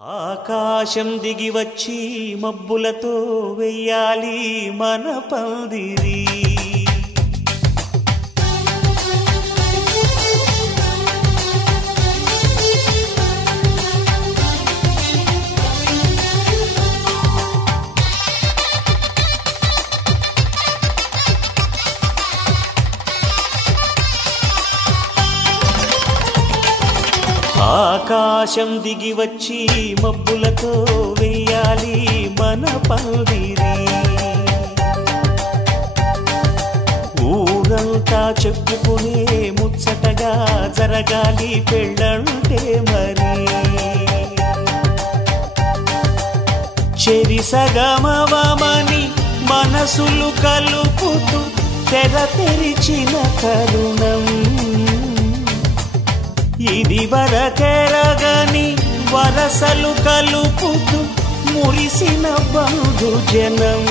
ఆకాశం దిగి వచ్చి మబ్బులతో వెయ్యాలి మన పందిరి. ఆకాశం దిగి వచ్చి మబ్బులతో వెయ్యాలి మన పందిరి. ఊరంతా చెప్పుకునే ముచ్చటగా జరగాలి పెళ్ళంటే మరి. చెరిసగమవమని మనసులు కలుపుతూ తెర తెరిచిన తరుణం ఇది వరకెరగని వరసలు కలుపుతూ మురిసిన బంధుజనం.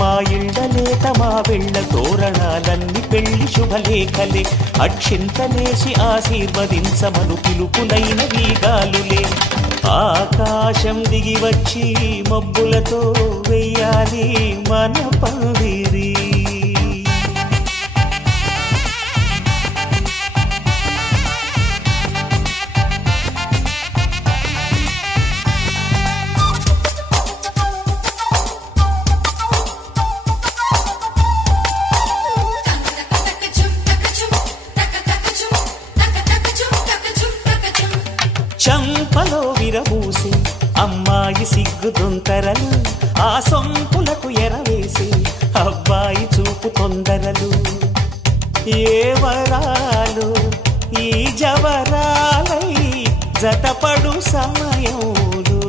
మా ఇళ్ళలేత మా వెళ్ళ తోరణాలన్నీ పెళ్లి శుభలేఖలే. అక్షింతలేసి ఆశీర్వదించమను పిలుపులైన వీగాలులే. ఆకాశం దిగి వచ్చి మబ్బులతో వెయ్యాలి మన పందిరి. చంపలో విరబూసి అమ్మాయి సిగ్గు దొంతరలు, ఆ సొంపులకు ఎరవేసి అబ్బాయి చూపు తొందరలు. ఏ వరాలు ఈ జవరాలై జతపడు సమయంలో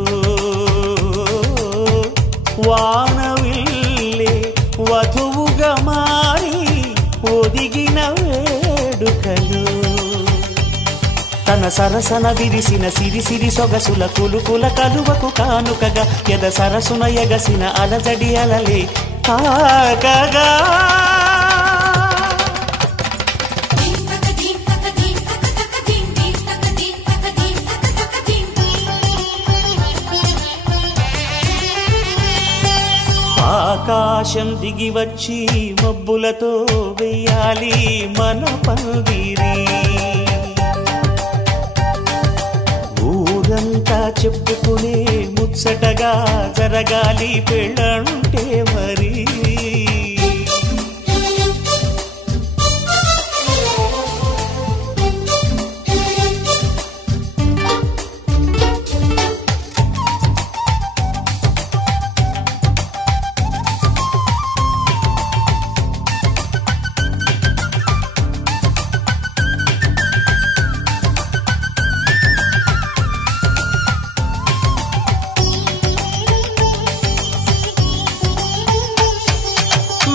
వానవిల్లే వధువుగా మారి ఒదిగిన వేడుకలు. తన సరసన విరిసిన సిరిసిరి సొగసుల కులుకుల కలువకు కానుకగా ఎద సరసున ఎగసిన అలజడి అలలే కాకగా. ఆకాశం దిగి వచ్చి మబ్బులతో వెయ్యాలి మన పందిరి. ఊరంతా చెప్పుకునే ముచ్చటగా జరగాలి పెళ్ళంటే మరి.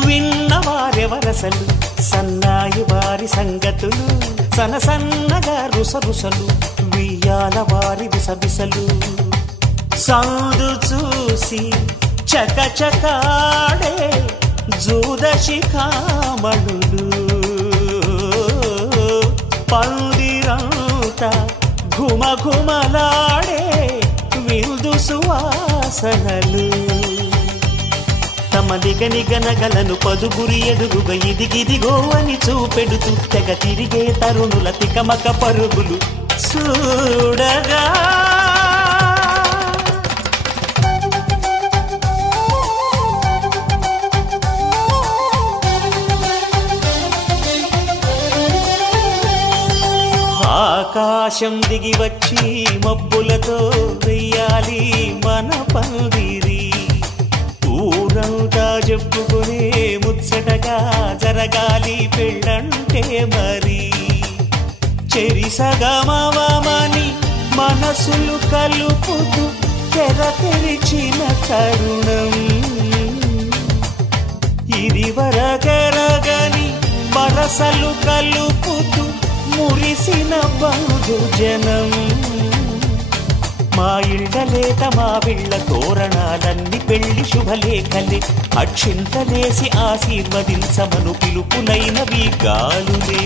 విన్నవారెవరసలు సన్నాయి వారి సంగతులు, సనసన్నగా రుసరుసలు వియ్యాల వారి విసబిసలు. సౌదు చూసి చకచకాడే జూదశిఖామణులు, పందిరంతా ఘుమఘుమలాడే విందు సువాసనలు. తమ నిగనిగనగలను పదుగురి ఎదుగుగా ఇదిగిదిగో అని చూపెడుతూ తెగ తిరిగే తరుణుల తికమక పరుగులు చూడగా. ఆకాశం దిగి వచ్చి మబ్బులతో వెయ్యాలి మన పందిరి. ఊరంతా చెప్పుకునే ముచ్చటగా జరగాలి పెళ్ళంటే మరి. చెరిసగమవమని మనసులు కలుపుతూ తెర తెరిచిన తరుణం ఇది వరగరగని వరసలు కలుపుతూ మురిసిన బంధుజనం. మా ఇళ్ళలేత మా వీళ్ళ తోరణాలన్నీ పెళ్లి శుభలేఖలే. అక్షింతలేసి ఆశీర్వదించమను పిలుపులైన వీగాలులే.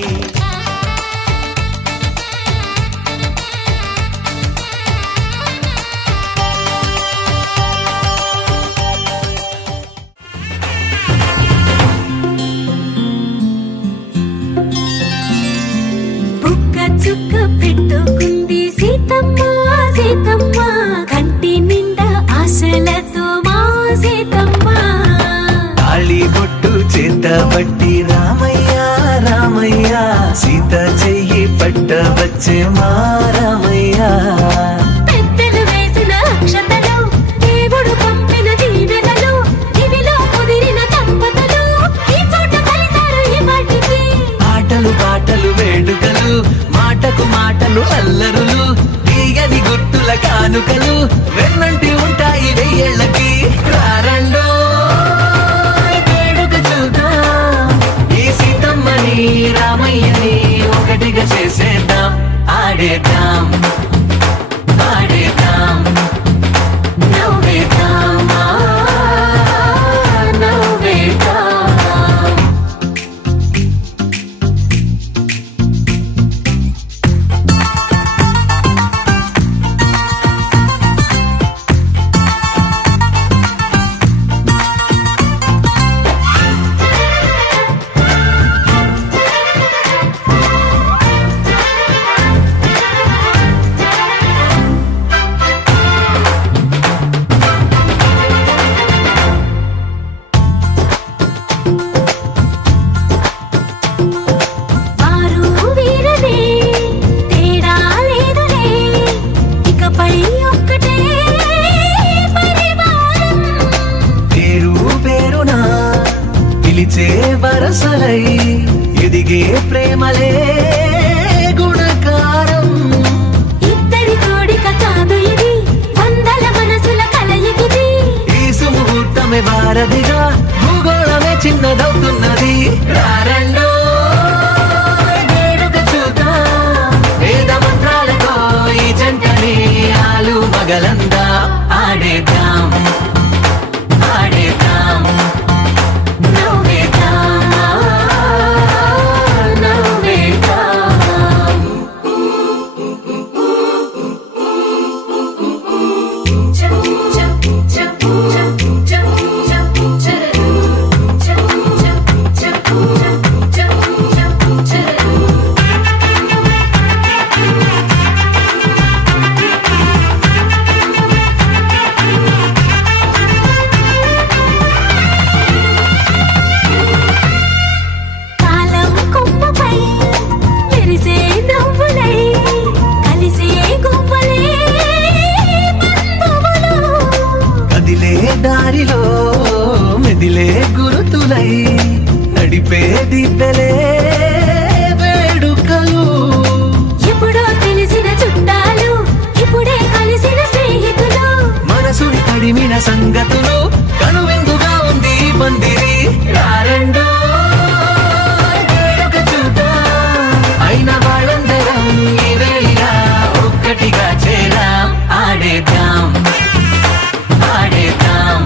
సీతమ్మ కంటి నిండా ఆశలతో మా సీతమ్మ తాళి బొట్టు చేతబట్టి రామయ్య రామయ్య సీత చెయ్యి పట్ట వచ్చే మా రామయ్య పెద్దలు వేసిన అక్షతలు దేవుడు పంపిన దీవెనలు ఇవిలో కుదిరిన దంపతులు ఈ చోట కలిసారు ఈ వాటికి ఆటలు పాటలు వేడుకలు మాటకు మాటలు అల్లరులు తీయని గుర్తుల కానుకలు వెన్నంటి ఉంటాయి వెయ్యేళ్ళకి రారండో వేడుక చూద్దాం ఈ సీతమ్మని రామయ్యని ఒకటిగా చేసేద్దాం ఆడేద్దాం ఆడేద్దాం నవ్వేద్దాం నవ్వేద్దాం వరసలై ఎదిగే ప్రేమలే గుణకారం ఇద్దరి కోడిక కాదు ఇది వందల మనసుల కలయికిది ఈ సుముహూర్తమే వారధిగా భూగోళమే చిన్నదవుతున్నది రారండో వేడుక చూద్దాం వేద మంత్రాలతో ఈ జంటని ఆలు మగలందా ఆడేద్దాం ఆడేద్దాం దారిలో మెదిలే గురుతులై నడిపే దివ్వెలే వేడుకలు ఎప్పుడో తెలిసిన చుట్టాలు ఇప్పుడే కలిసిన స్నేహితులు మనసుని తడిమిన సంగతులు కనువిందుగా ఉంది పందిరి రారండో వేడుక చూద్దాం అయిన వాళ్ళందరం ఈ వేళ ఒక్కటిగా చేరాం ఆడేద్దాం ఆడేద్దాం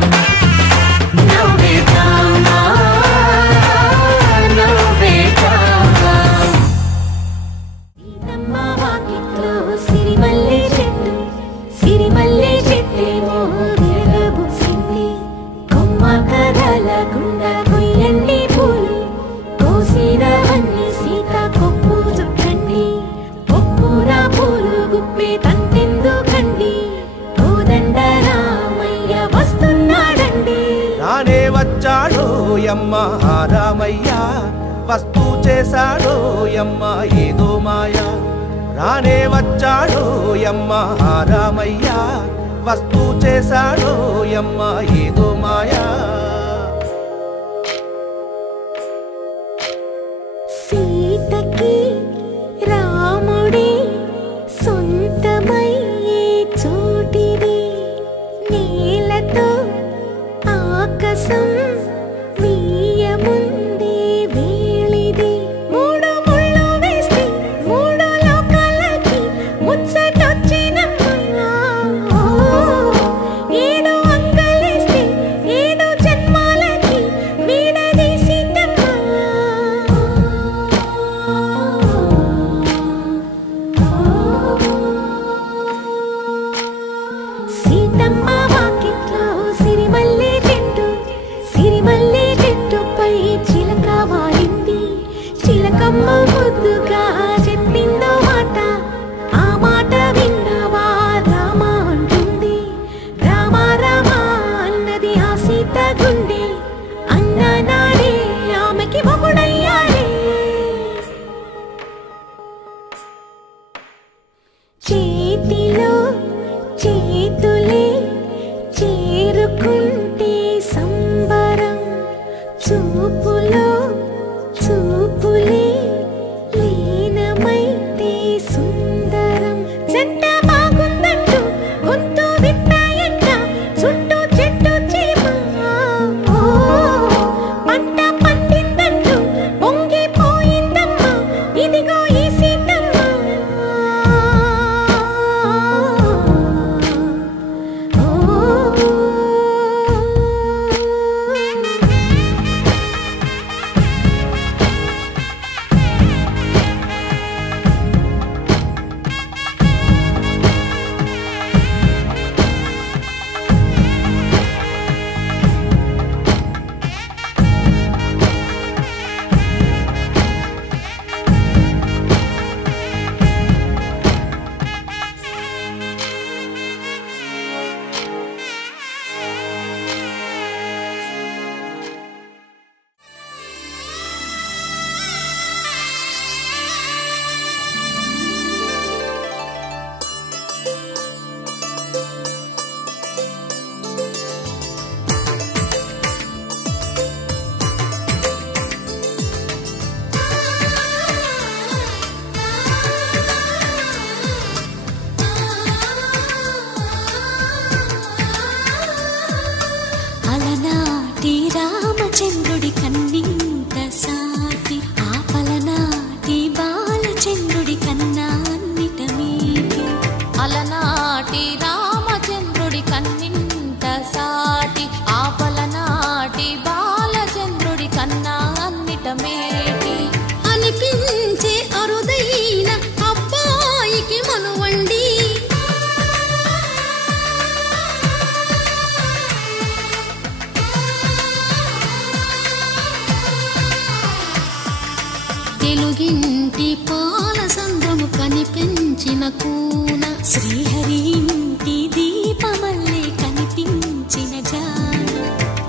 నవ్వేద్దాం నవ్వేద్దాం సీతమ్మ వాకిట్లో సిరిమల్లె చెట్టేమో తిరగబూసింది కొమ్మ కదలకుండా కొయ్యండి పూలు కోసినవన్నీ సీత కొప్పు చుట్టండి కొప్పున పూలు గుప్పే తంతెందుకండి కోదండ రామయ్య వస్తున్నాడండి రానే వచ్చాడో యమ్మ రామయ్య వస్తూ చేశాడో యమ్మ ఏదో మాయ రానే వచ్చాడో యమ్మ రామయ్య వస్తూ చేశాడో యమ్మ ఏదో మాయా సీతకి రాముడే సొంతమయ్యే చోటిది నీలతో ఆకాశం వీయముందే వేళిది మూడు ముళ్ళు వేస్తే మూడు లోకాలకి ముచ్చటొచ్చినమ్మా ఏడు అంగలేస్తే ఏడు జన్మ నాటి రామచంద్రుడి కన్నింట సాటి ఆపల నాటి బాలచంద్రుడి కన్నా అన్నిట మేటి అనిపించే అరుదైన అబ్బాయికి మనువండి తెలుగింటి పాల సంద్రము కనిపించిన కూన శ్రీహరి ఇంటి దీపమల్లే కనిపించిన జాన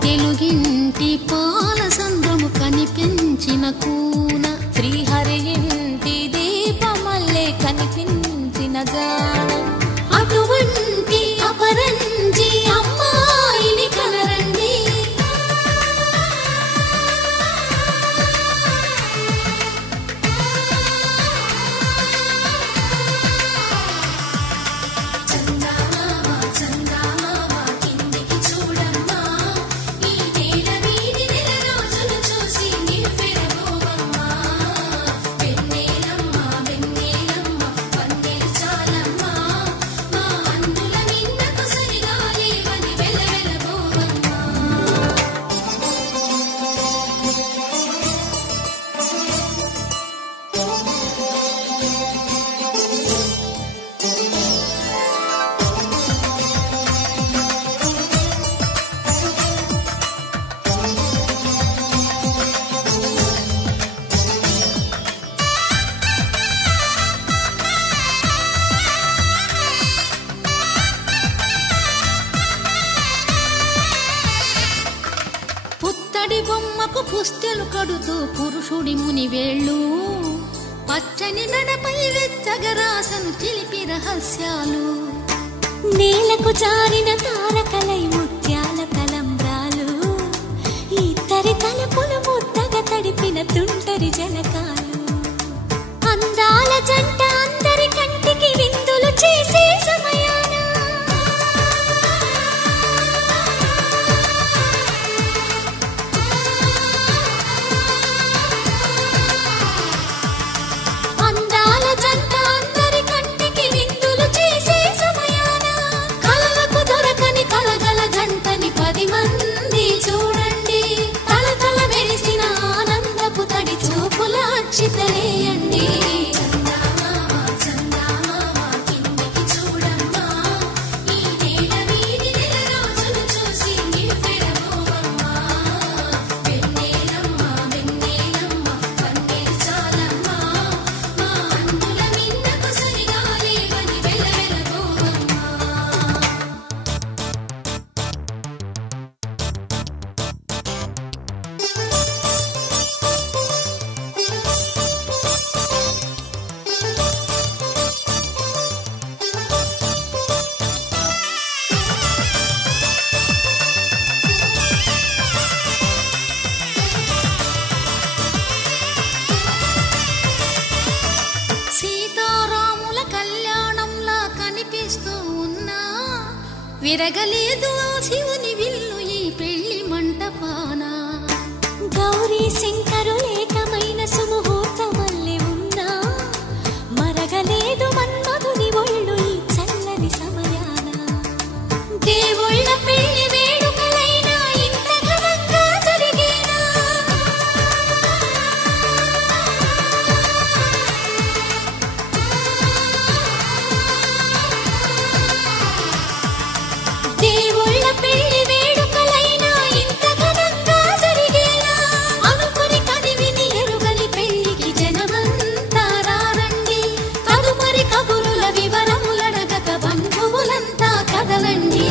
తెలుగింటి పాల సంద్రము కనిపించిన కూన శ్రీహరి ఇంటి దీపమల్లే కనిపించిన జాన అటువంటి అపరంజి అమ్మాయిని కనరండి పుత్తడి బొమ్మకు పుస్తెలు కడుతూ పురుషుడి ముని వేళ్ళు పచ్చని నడపై వెచ్చగరాసను చిలిపి రహస్యాలు నేలకు జారిన తారకలై ముత్యాల తలంబ్రాలు ఇద్దరి తలపులు ముద్దగా తడిపిన తుంటరి జలకాలు అందాల జంట అందరి కంటికి విందులు చేసే సమయాన విరగలేదు శివుని విల్లు ఈ పెళ్లి మంటపాన గౌరీ శంకరులేకమైన సుముహూర్తమల్లె ఉన్నా మరగలేదు మన్మధుని ఒళ్ళు ఈ చల్లని సమయాన దేవుళ్ళ పెళ్లి వేడుకలైనా ఇంత ఘనంగా జరిగేనా దేవుళ్ళ పెళ్లి వేడుకలైనా ఇంత ఘనంగా జరిగేలా అనుకుని కదివిని ఎరుగని పెళ్లికి జనమంతా రారండి తదుపరి కబురుల వివరములడగక బంధువులంతా కదలండి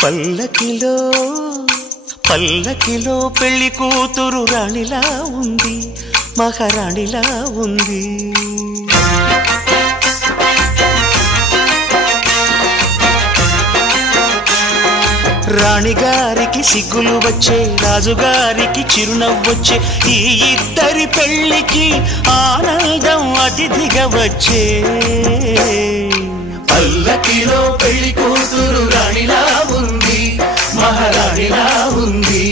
పల్లకిలో పల్లకిలో పెళ్లి కూతురు రాణిలా ఉంది, మహారాణిలా ఉంది. రాణిగారికి సిగ్గులు వచ్చే, రాజుగారికి చిరునవ్వొచ్చే, ఈ ఇద్దరి పెళ్లికి ఆనందం అతిథిగా వచ్చే. పల్లకిలో పెళ్లి కూతురు రాణిలా ఉంది, మహారాణిలా ఉంది.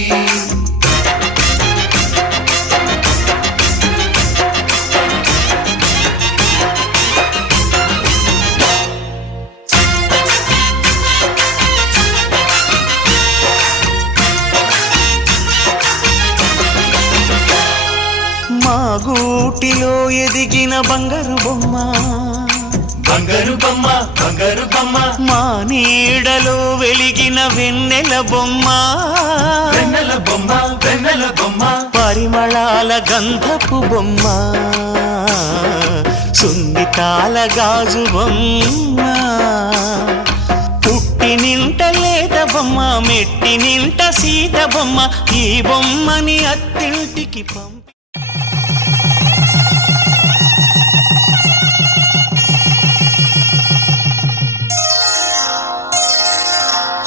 మా గూటిలో ఎదిగిన బంగారు బొమ్మ, బంగారు బొమ్మ, బంగారు బొమ్మ. మా నీడలో వెలిగిన వెన్నెల బొమ్మ, వెన్నెల బొమ్మ, వెన్నెల బొమ్మ. పరిమళాల గంధపు బొమ్మ, సున్నితాల గాజు బొమ్మ. పుట్టి నింట లేత బొమ్మ, మెట్టి నింట సీత బొమ్మ, ఈ బొమ్మని అత్తింటికి పంపి.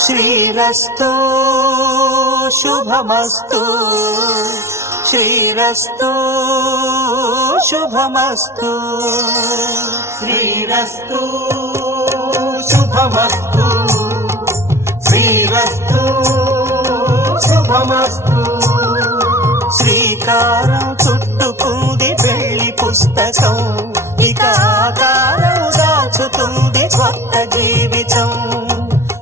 శ్రీరస్తు శుభమస్తు, శ్రీరస్తు శుభమస్తు, శ్రీరస్తు శుభమస్తు, శ్రీరస్తు శుభమస్తు. శ్రీకారం చుట్టుకుంది పెళ్లి పుస్తకం, ఇక ఆకారం దాచుతుంది కొత్త జీవితం.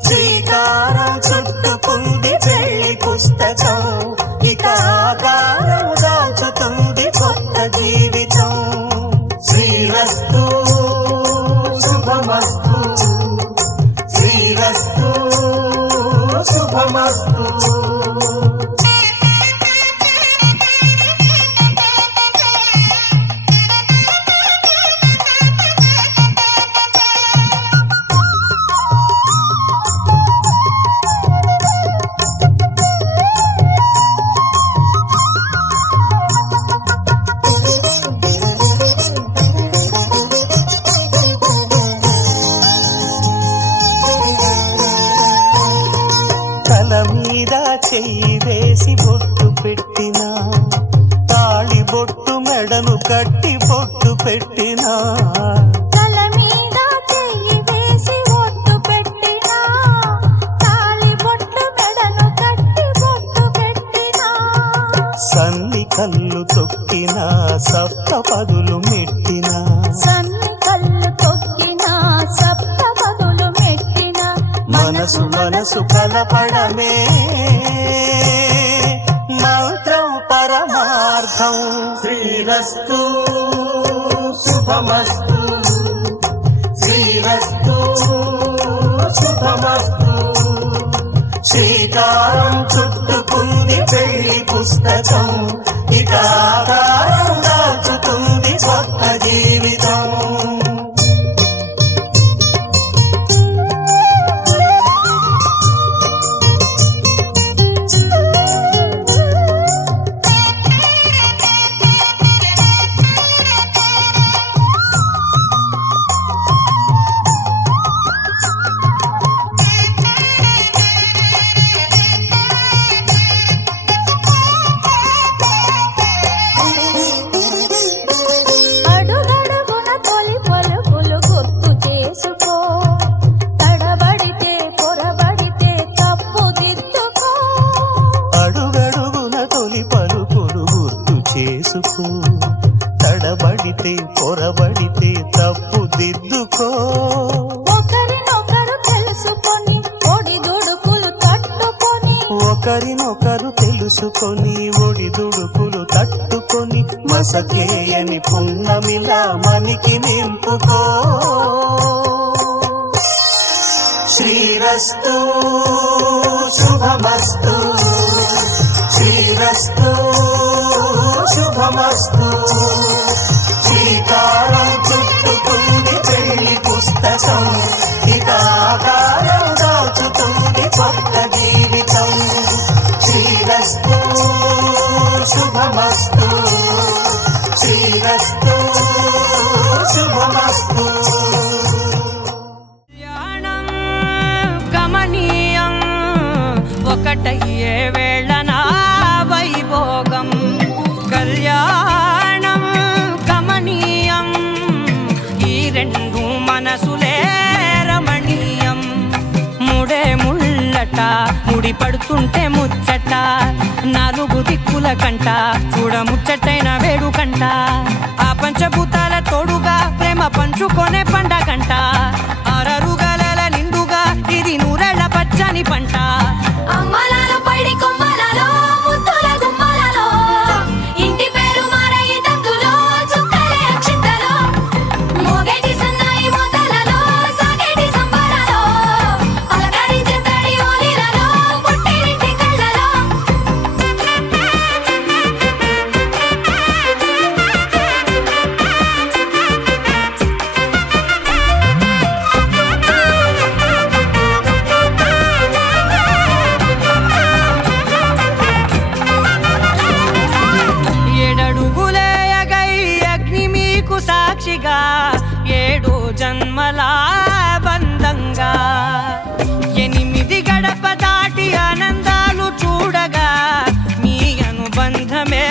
శ్రీకారం చుట్టుకుంది పెళ్లి పుస్తకం, ఇక ఆకారం దాచుతుంది కొత్త జీవితం. శ్రీరస్తు శుభమస్తు, శ్రీరస్తు శుభమస్తు. చెయ్యి వేసి బొట్టు పెట్టినా, తాళి బొట్టు మెడను కట్టి బొట్టు పెట్టినా, తల మీద చెయ్యి వేసి బొట్టు పెట్టినా, తాళి బొట్టు మెడను కట్టి బొట్టు పెట్టినా, సన్ని కళ్ళు తొక్కినా సప్త పదులు మెట్టినా, సన్ని కళ్ళు తొక్కినా సప్త పదులు మెట్టినా, మనసు మనసు కలపడమే మంత్రం పరమార్థం. శ్రీరస్తు శుభమస్తు, శ్రీరస్తు శుభమస్తు. శ్రీకారం చుట్టుకుంది పెళ్లి పుస్తకం, ఇక ఆకారం దాచుతుంది కొత్త జీవితం. తడబడితే పొరబడితే తప్పు దిద్దుకో, ఒకరినొకరు తెలుసుకొని ఒడిదుడుకులు తట్టుకొని, ఒకరినొకరు తెలుసుకొని ఒడిదుడుకులు తట్టుకొని, మసకేయని పున్నమిలా మనికి నింపుకో. శ్రీరస్తు శుభమస్తు, శ్రీరస్తు శుభమస్తు. శ్రీకారం చుట్టుకుంది పెళ్లి పుస్తకం, ఇక ఆకారం దాచుతుంది కొత్త జీవితం. శ్రీరస్తు శుభమస్తు, శ్రీరస్తు శుభమస్తు. కమనీయం ముడి పడుతుంటే ముచ్చట నాలుగు దిక్కుల కంట చూడ ముచ్చటైన వేడు కంట ఆ పంచభూతాల తోడుగా ప్రేమ పంచుకొనే పండగంట ఆరరు గలల నిండుగా ఇది నూరెళ్ళ పచ్చని పంట అమ్మలాలో పడి కొమ్మలలో ముద్దుల గుమ్మలలో ఇంటి పేరు మారయి తందులో చుక్కలే అక్షింతలో మోగేటి సన్నాయి మోతలలో సాగేటి సంబరాలో అలకరించే తడి ఓలిలలో పుట్టినింటి కళ్ళలో సాక్షిగా 7 జన్మల బంధంగా 8 గడప దాటి ఆనందాలు చూడగా మీ అనుబంధమే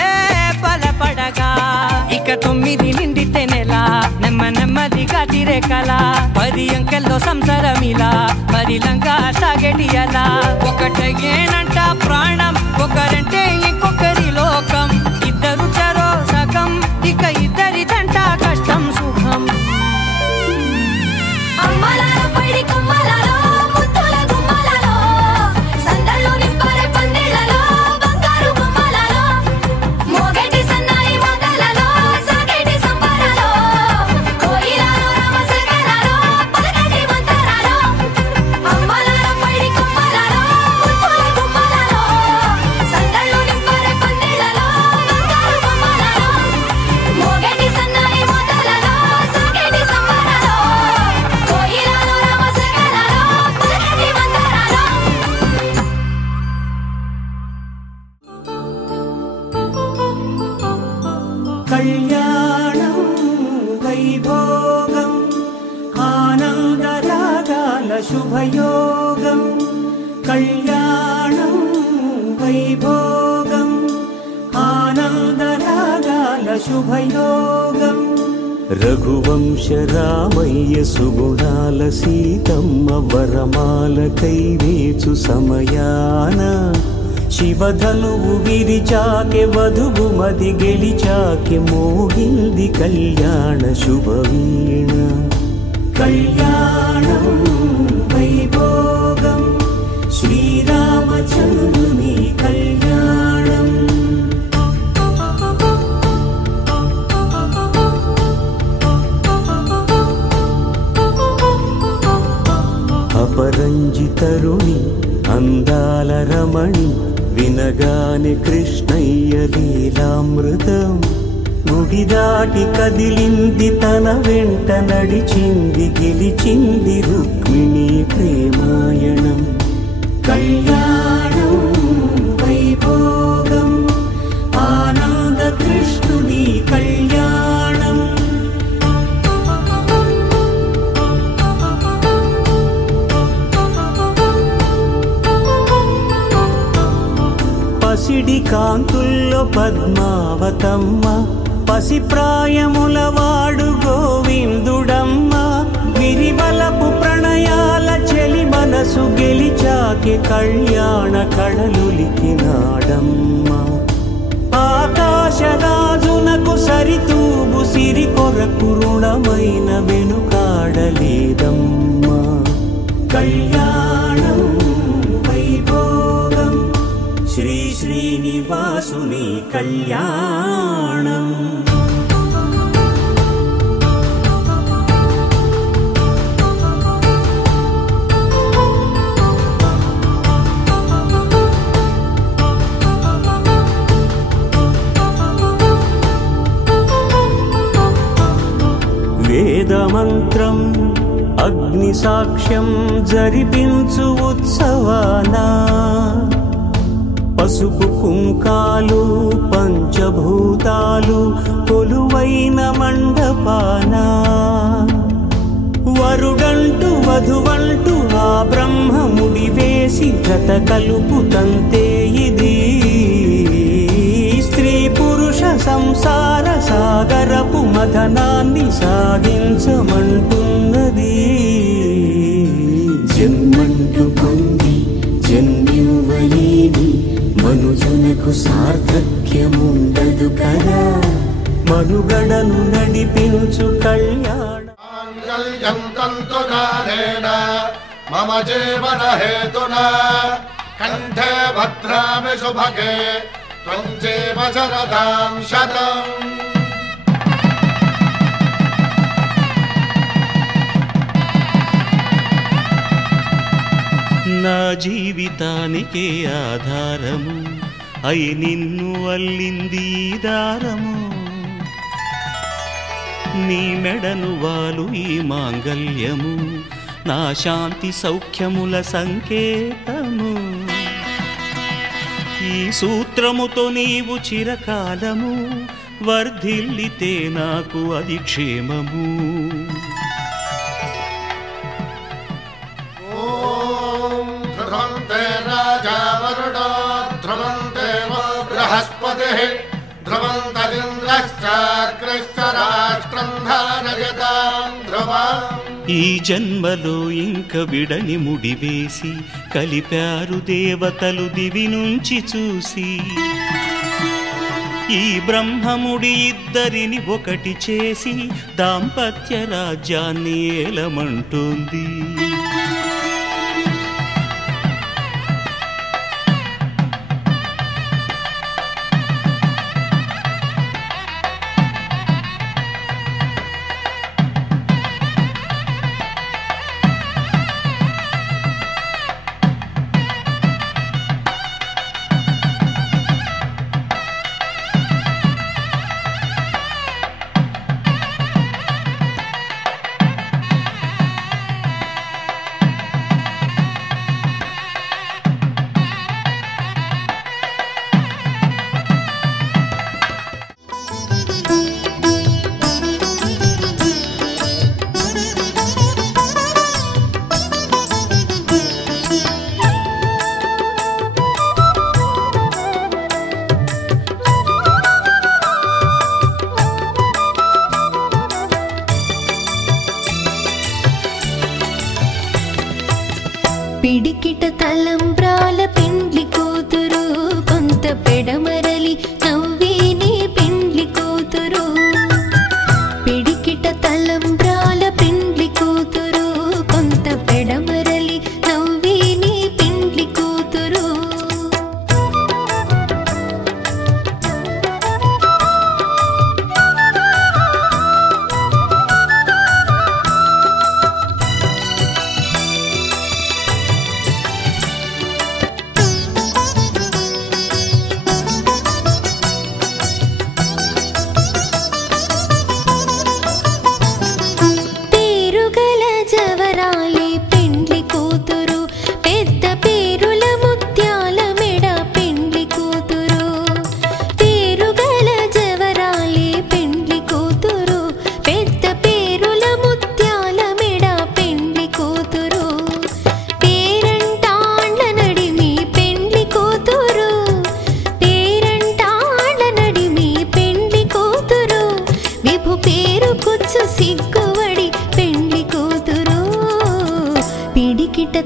బలపడగా ఇక 9 నిండితే నెల నెమ్మదిగా తిరే కల 10 అంకెల్లో సంసారమిలా పరిలంగా సాగేటి అలా ఒకటేనంట ప్రాణం ఒకరంటే ఇంకొకరి లోకం ఇద్దరు చరో సగం ఇక ఇద్దరి తంట కష్టం సుఖం అమ్మలాలో పడి కొమ్మలలో ముద్దుల గుమ్మలలో సందళ్ళు నింపరే పందిళ్ళలో బంగారు గుమ్మలలో మోగేటి సన్నాయి మోతలలో సాగేటి సంబరాలో కోయిలలో రామశేఖరాలో పలకటి మంతరాలో అమ్మలాలో పడి కొమ్మలలో ముద్దుల గుమ్మలలో సందళ్ళు నింపరే పందిళ్ళలో బంగారు గుమ్మలలో మోగేటి సన్నాయి మోతలలో సాగేటి సంబరాలో కోయిలలో రామశేఖరాలో పలకటి మంతరాలో కళ్యాణం వైభోగం ఆనందరాగాల శుభయోగం కళ్యాణం వైభోగం ఆనందరాగాల శుభయోగం రఘువంశ రామయ్య సుగుణాల సీతమ్మ వరమాల కైవేచు సమయాన శివధనువు విరిచాకె వధువు మది గెలిచాకె మోగింది కళ్యాణ శుభవీణ కళ్యాణం వైభోగం శ్రీరామచంద్రుని కళ్యాణం అపరంజి తరుణి అందాల రమణి వినగానే కృష్ణయ్య లీలామృతం గుడి దాటి కదిలింది తన వెంట నడిచింది గెలిచింది రుక్మిణి ప్రేమాయణం కళ్యాణం వైభోగం ఆనంద కృష్ణుని కళ్యాణం పసిడి కాంతుల్లో పద్మావతమ్మ పసిప్రాయముల వాడు గోవిందుడమ్మ విరివలపు ప్రణయాల చెలి మనసు గెలిచాకే కళ్యాణ కళలులికినాడమ్మ ఆకాశరాజునకు సరితూగు సిరి కొరకు రుణమైన వెనుకాడలేదమ్మ కళ్యాణం వైభోగం శ్రీ శ్రీనివాసుని కళ్యాణం వేదమంత్రం అగ్ని సాక్ష్యం జరిపించు ఉత్సవానా పసుపు కుంకాలు పంచభూతాలు కొలువైన మండపాన వరుడంటూ వధువంటూ ఆ బ్రహ్మముడి వేసి జత కలుపుతంతే ఇది స్త్రీ పురుష సంసార సాగరపు మథనాన్ని సాగించమంటున్నది జన్మంటూ పొంది జన్మివ్వ నీకు సార్థక్యముండదు కదా మనుగడను నడిపించు కళ్యాణ మాంగళ్యం తంతునానేన మమ జీవన హేతునా కంఠే భద్రామి శుభగే త్వం జీవ శరదాం శతం. నా జీవితానికే ఆధారము అయి నిన్ను అల్లింది దారము నీ మెడను వాలు ఈ మాంగల్యము నా శాంతి సౌఖ్యముల సంకేతము ఈ సూత్రముతో నీవు చిరకాలము వర్ధిల్లితే నాకు అది క్షేమము. ధ్రువంతే రాజా వరుడో ధ్రువంతే బృహస్పతిః ధ్రువంతరింద్రశ్చాగ్రశ్చ రాష్ట్రం ధారయతాం ధ్రువం. ఈ జన్మలో ఇంక విడని ముడివేసి కలిపారు దేవతలు దివి నుంచి చూసి ఈ బ్రహ్మముడి ఇద్దరిని ఒకటి చేసి దాంపత్య రాజ్యాన్ని ఏలమంటోంది. పిడికిట తలంబ్రాల పెండ్లి కూతురు కొంత పెడమరలి నవ్వేనే పెండ్లి కూతురు. పిడికిట తలంబ్రాల పెండ్లి కూతురు కొంత పెడమరలి నవ్వేనే పెండ్లి కూతురు.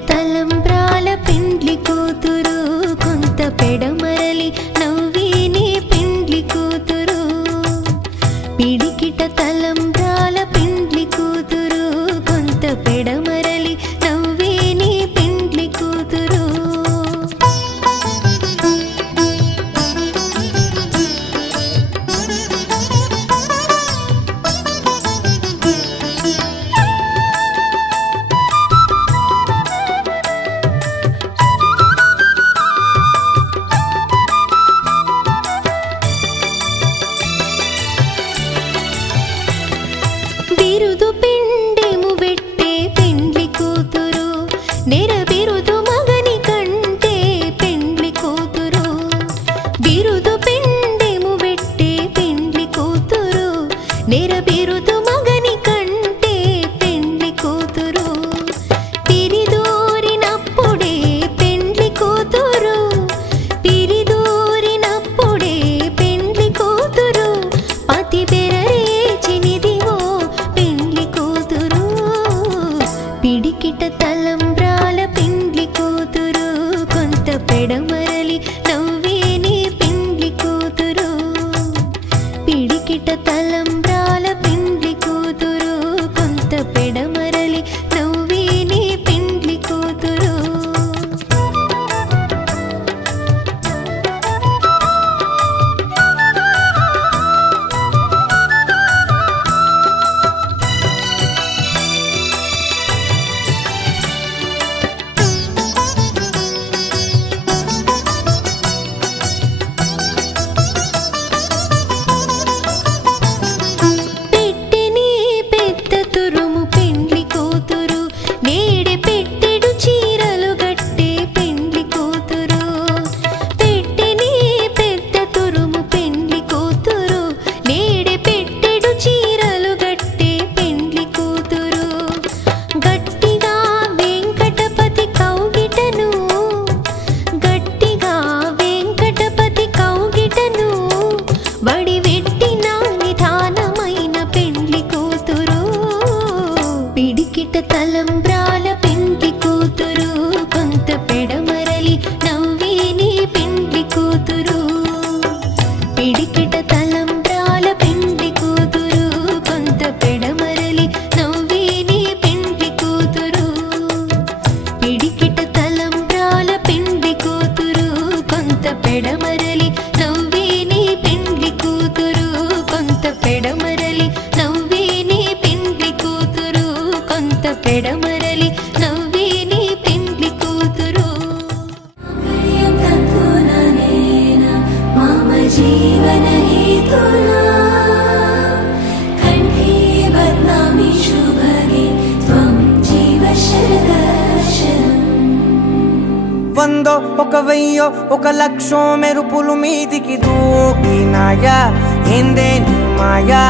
తలంబ్రాల పెండ్లి కూతురు కొంత పెడమరలి నవ్వేనే పెండ్లి కూతురు. పిడికిట తలంబ్రాల పెండ్లి కూతురు కొంత పెడమరలి నవ్వేనే పెండ్లి కూతురు. బిరుదు పిండెము వెట్టే పెండ్లి కూతురు నెర బిరుదు మగని కంటే పెండ్లి కూతురు. బిరుదు పిండెము వెట్టే పెండ్లి కూతురు నెర బిరుదు మగని కంటే పెండ్లి కూతురు. పిరిదోరినప్పుడే పెండ్లి కూతురు పిరిదోరినప్పుడే పెండ్లి కూతురు. పతి బెరరేచినిదివో పెండ్లి కూతురు. పిడికిట తలంబ్రాల పెండ్లి కూతురు కొంత పెడమరలి నవ్వేనే పెడమరలి నవ్వే నీ పెండ్లి కూతురు కొంత పెడమరలి నవ్వే నీ పెండ్లి కూతురు కొంత పెడమరలి నవ్వే నీ పెండ్లి కూతురు మమ జీవన హేతునా కంఠే బద్నామి శుభగే త్వం జీవ శరదర్శనం వందో ఒక వెయ్యో ఒక లక్షో మెరుపులు మీదికి దూకినాయా ఏందే నీ మాయా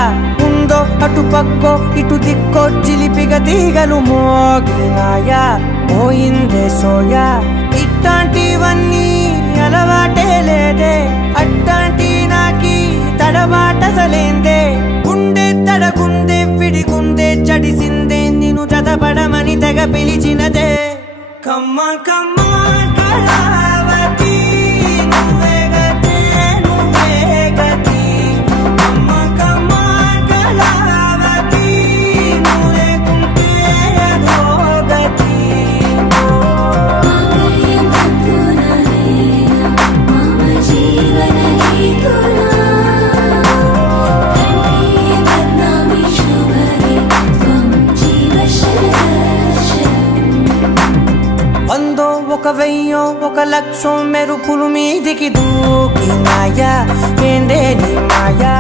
ఉందో అటు పక్కో ఇటు దిక్కో చిలిపిగా తీగలు మోగినాయా పోయిందే సోయా ఇట్లాంటివన్నీ అలవాటే లేదే అట్లాంటి నాకి తడబాటసలేందే గుండె తడగుందే విడిగుందే చడిసిందే నిన్ను చదపడమని తెగ పిలిచినదే కమ్మ కమ్మ కళావతి నువ్వే గతే నువ్వే గతి కమ్మ కమ్మ కళావతి నువ్వే కుంటే అధోగతి మమ జీవన హేతునా కంఠే బద్నామి శుభగే త్వం జీవ శరదర్శనం వందో ఒక వెయ్యో ఒక లక్షో మెరుపులు మీదికి దూకినాయా ఏందే నీ మాయా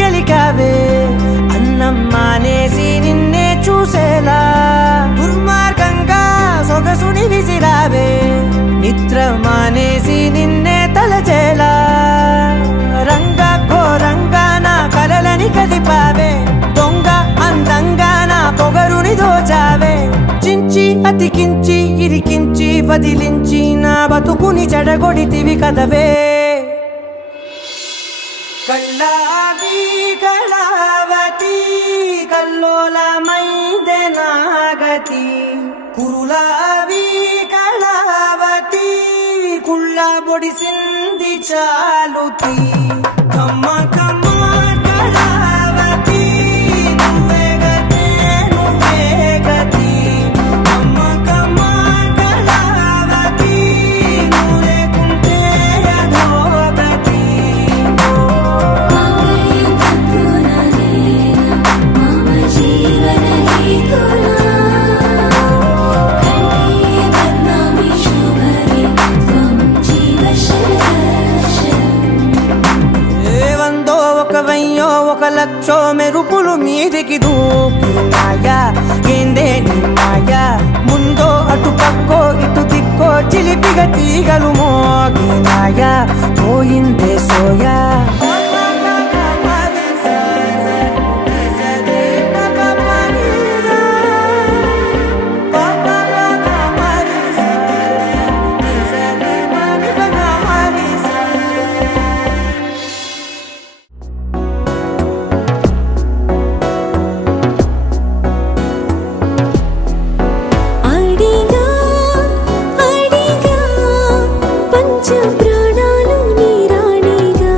గెలికావే అన్నం మానేసి నిన్నే చూసేలా దుర్మార్గంగా సొగసుని విసిరావే నిద్ర మానేసి నిన్నే తలచేలా రంగా ఘోరంగా నా కలలని కదిపావే దొంగ అందంగా నా పొగరుని దోచావే చించి అతికించి ఇరికించి వదిలించి నా బతుకుని చెడగొడితివి కదవే కళ్ళావి కళావతి కల్లోలమైందే నాగతి కురులావి కళావతి కుళ్ళ బొడిసింది చాలుతి కమ్మ కమ్మ కళావతి నువ్వే గతే నువ్వే గతి కమ్మ కమ్మ కళావతి నువ్వే కుంటే అధోగతి జీవన హేతునా కంఠే బద్నామి శుభగే త్వం జీవ శరదర్శనం వందో ఒక వెయ్యో ఒక లక్షో మెరుపులు మీదికి దూకినాయా ఏందే నీ మాయా ముందో అటు పక్కో ఇటు దిక్కో చిలిపిగా తీగలు మోగినాయా పోయిందే సోయా అడిగా పంచ ప్రాణాలు నీ రాణిగా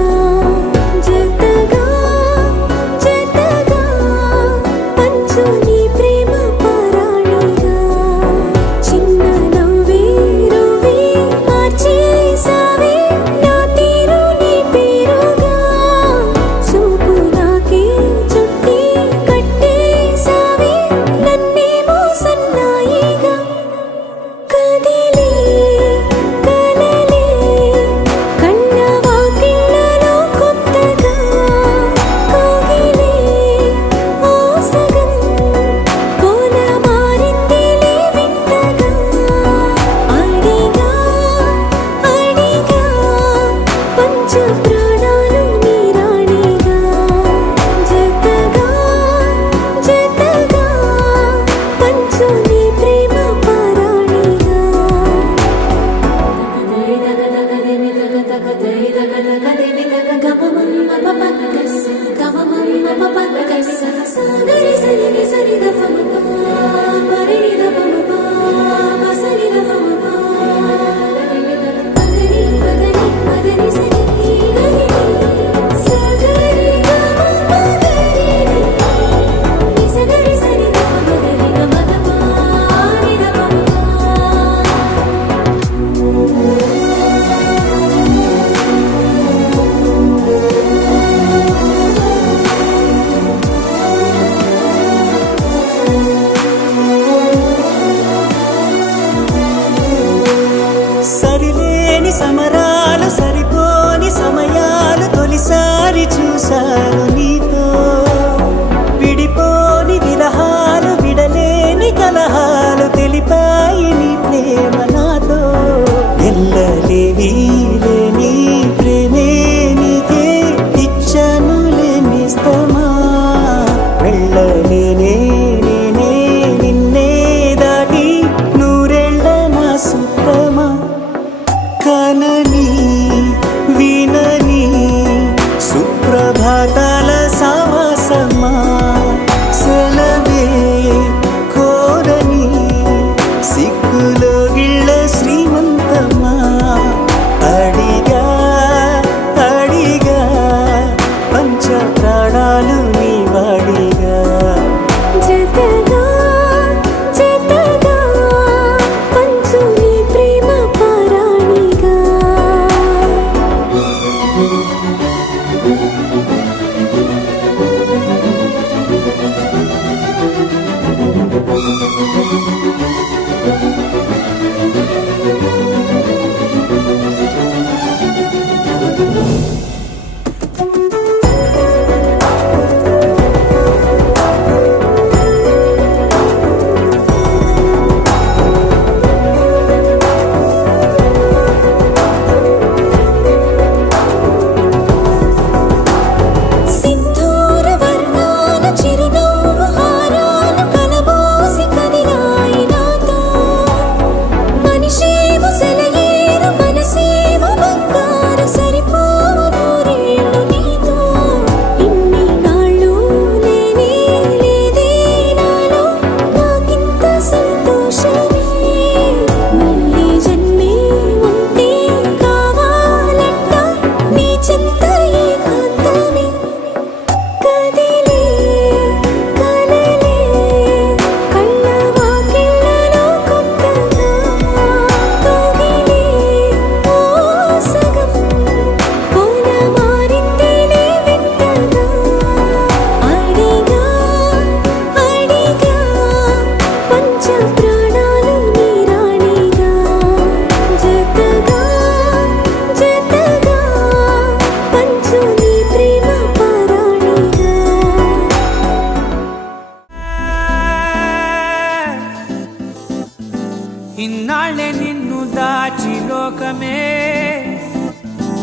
ఇన్నాళ్ళే నిన్ను దాచి లోకమే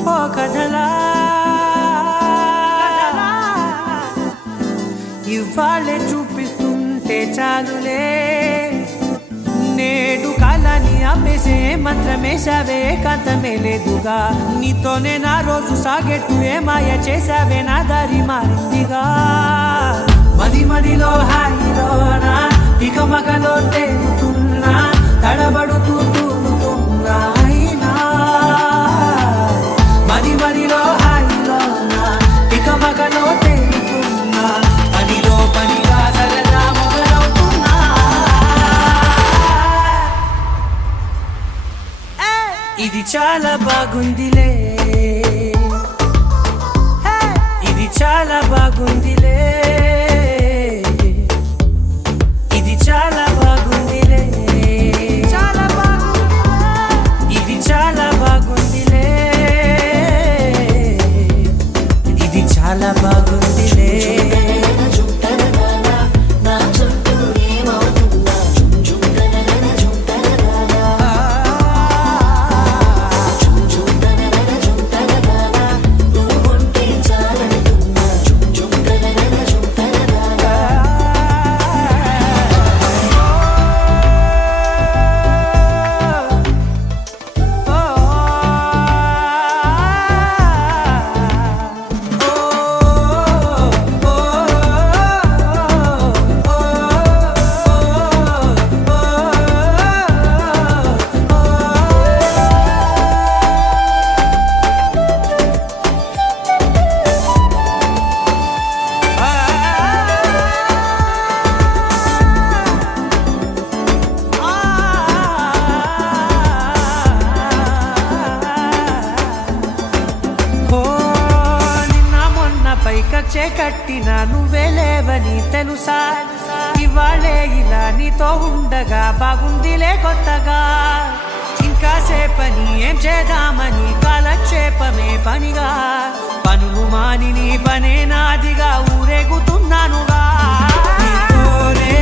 ఓ కథలా ఇవాళ్ళే చూపిస్తుంటే చాలులే నేడు కాలాన్ని ఆపేసే మంత్రమేశావే కాంతమే లేదుగా నీతోనే నా రోజు సాగెట్టు ఏ మాయ చేశావే నా దారి మారిందిగా మది మదిలో హాయిలోనా ఇక మగలో తేలుతున్నా తడబడుతూ తూలుతున్నా అయినా మది మదిలో హాయిలోనా ఇక మగలో తేలుతున్నా పనిలో పనిగా సరదా మొదలవుతున్నా ఇది చాలా బాగుందిలే ఇది చాలా బాగుందిలే ఇది చాలా బాగుందిలే చాలా బాగుంది ఇది చాలా బాగుందిలే ఇది చాలా బాగుందిలే Oh కంచె కట్టిన నువ్వే లేవని తెలుసా ఇవాళే ఇలా నీతో ఉండగా బాగుందిలే కొత్తగా ఇంకా సేపని ఏం చేద్దామని కాలక్షేపమే పనిగా పనులు మాని నీ పనే నాదిగా ఊరేగుతున్నానుగా నీతోనే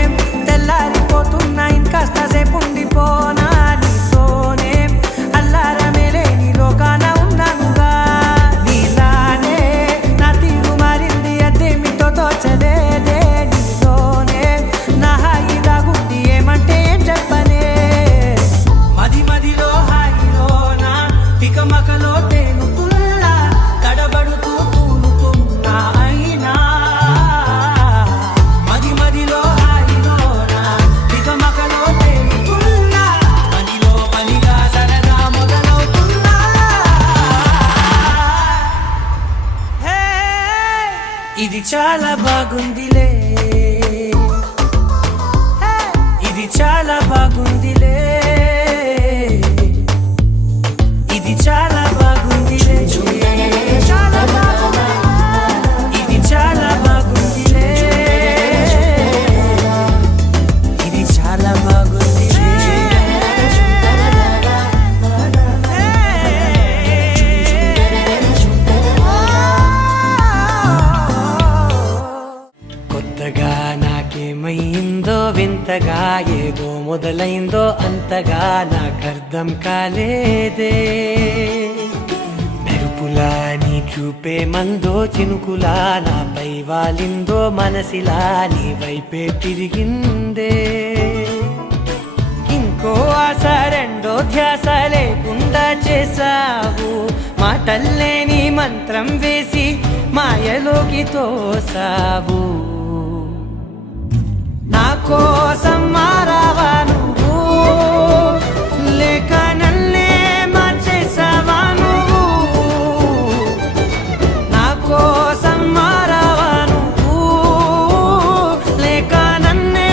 తెల్లారిపోతున్నా ఇంకాస్త సేపు ఉండిపోనా నీతోనే అల్లారమే లేని లోకాన ఉన్నానుగా నీలానే నా తీరు మారింది అదేమిటో తోచలేదే నీతోనే నా హాయి దాగుంది ఏమంటే ఏం చెప్పనే మది మదిలో హాయిలోనా పికమకలో తేలుతున్నా తడబడుతూ తూలుతున్నా అయినా మది మదిలో హాయిలోనా పికమకలో తేలుతున్నా పనిలో పనిగా సరదా మొదలవుతున్నా హే ఇది చాలా బాగుందిలే ఇది చాలా బాగుందిలే ఇది చాలా బాగుందిలే చాలా బాగుంది ఇది చాలా బాగుందిలే ఇది చాలా బాగుందిలే కొత్తగా నాకేమైందో వింతగా ఏదో మొదలైందో అంతగా నాకర్థం కాలేదే మెరుపులా నీ చూపే మందో చినుకులా నాపై వాలిందో మనసిలా నీ వైపే తిరిగిందే ఇంకో ఆశ రెండో ధ్యాస లేకుండా చేసావు మాటల్లే నీ మంత్రం వేసి మాయలోకి తోసావు నా కోసం మారావా నువ్వు లేక నన్నే మార్చేసావా నువ్వు నా కోసం మారావా నువ్వు లేక నన్నే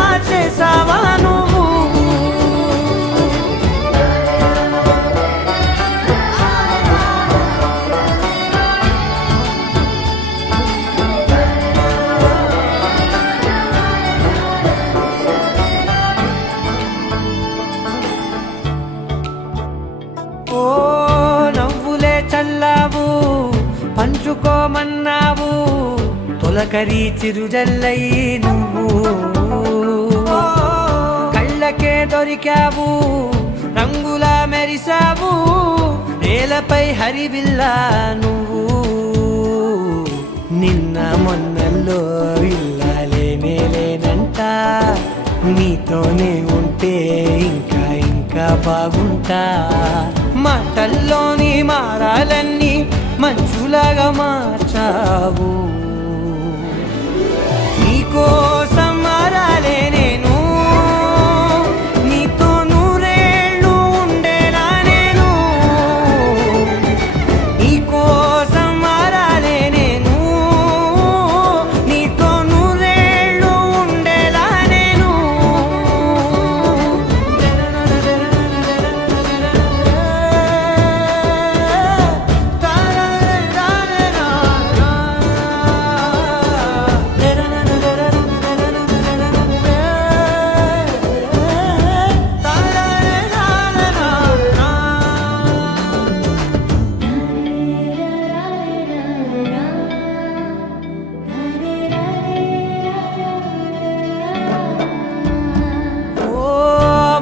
మార్చేసావా నువ్వు ఓ నవ్వులే చల్లావు పంచుకోమన్నావు తొలకరి చిరుజల్లై నువ్వు కళ్ళకే దొరికావు రంగులా మెరిసావు నేలపై హరివిల్లా నువ్వు నిన్న మొన్నల్లో ఇల్లాలేనే లేనంట నీతోనే ఉంటే ఇంకా ఇంకా బాగుంటా మాటల్లోని మారాలన్నీ మంచులాగా మార్చావు నీకోసం మారాలే నేను నీతో నూరేళ్ళు ఉండేనా నేను నీకోసం మారాలే నేను నీతో నూరేళ్ళు ఉండేలా నేను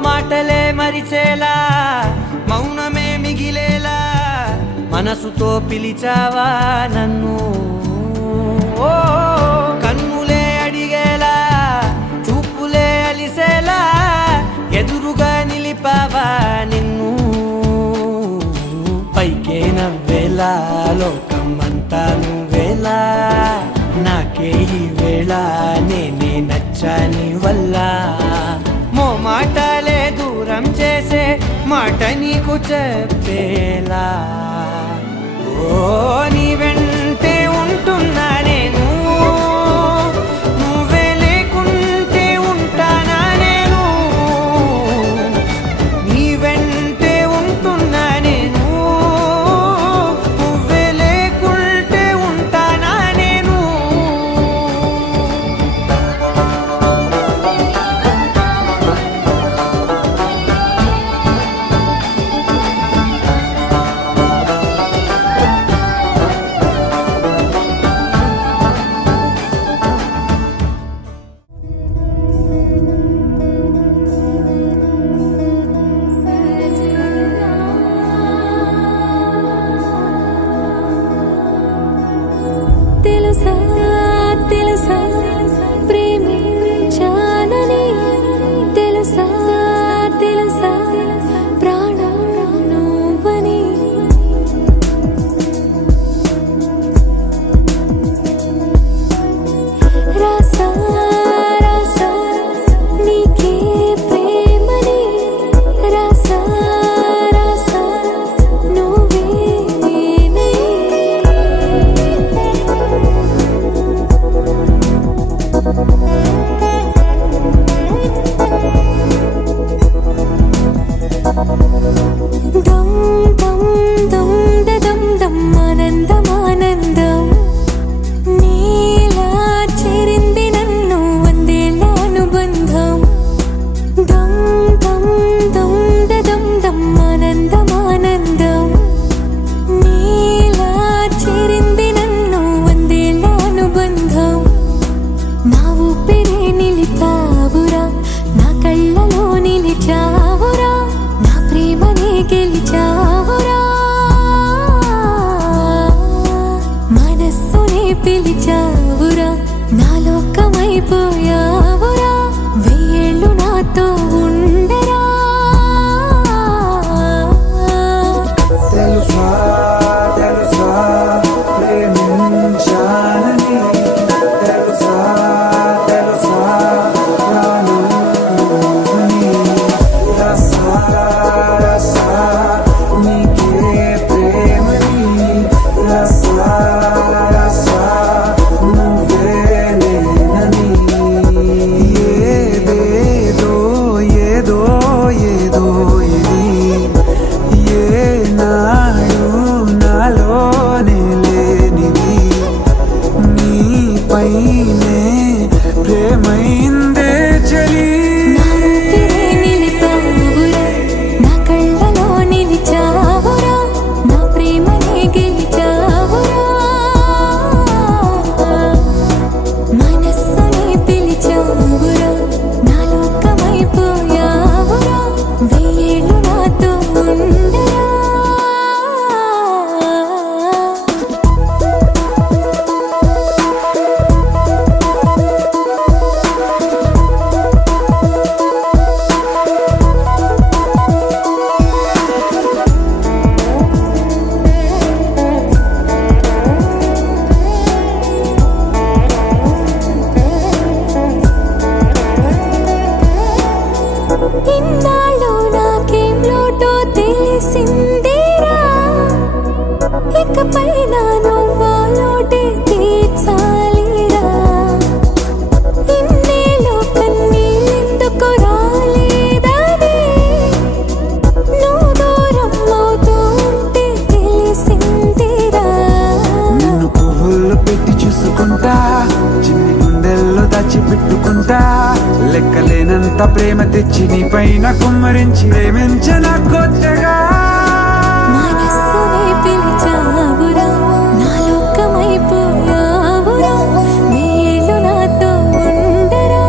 మాటలే మరిచేలా మౌనమే మిగిలేలా మనసుతో పిలిచావా నన్ను ఓ కన్నులే అడిగేలా చూపులే అలిసేలా ఎదురుగా నిలిపావా నిన్ను పైకే నవ్వేలా లోకమంతా నువ్వేలా నాకే ఈ వేళ నేనే నచ్చాని వల్ల మో మాటలే దూరం చేసే మాట నీకు చెప్పేలా ఓ నీ వెంటే ఉంటున్నా నేను నువ్వే లేకుంటే ఉంటానా నేను నీ వెంటే ఉంటున్నా నేను నువ్వే లేకుంటే ఉంటానా నేను పిలిచావురా నా లోకమైపోయావురా వెయ్యేళ్ళు నాతో ఉండరా తెలుసా తెలుసా ప్రేమించాలని తెలుసా తెలుసా రానుని రసా రసా నీకే ప్రేమని రసా రసా నువ్వే నేనని ఏదేదో ఏదో ఏదో ఇది ఏనాడు నాలోనే లేనిది నీపైనే ప్రేమైందే చలి నిలిపావురా నా కళ్ళలో నిలిచావురా నా ప్రేమనే గెలిచావురా మనస్సుని పిలిచావురా నా లోకమైపోయావురా వెయ్యేళ్ళు నాతో ఉండరా ఇన్నాళ్ళు నాకేం లోటో తెలిసిందేరా ఇకపై నా నువ్వా లోటే తీర్చాలిరా ఇన్నేళ్ళు కన్నీళ్ళెందుకు రాలేదని నువ్వు దూరం అవుతూ ఉంటే తెలిసిందేరా నిన్ను పువ్వుల్లో పెట్టి చూసుకుంటా చిన్ని గుండెల్లో దాచిపెట్టుకుంటా లెక్కలేనంత ప్రేమ తెచ్చి నీ పైన కుమ్మరించి ప్రేమించిన కొత్తగా మనస్సునే పిలిచావురా నా లోకమైపోయావురా వేళ్ళు నాతో ఉండరా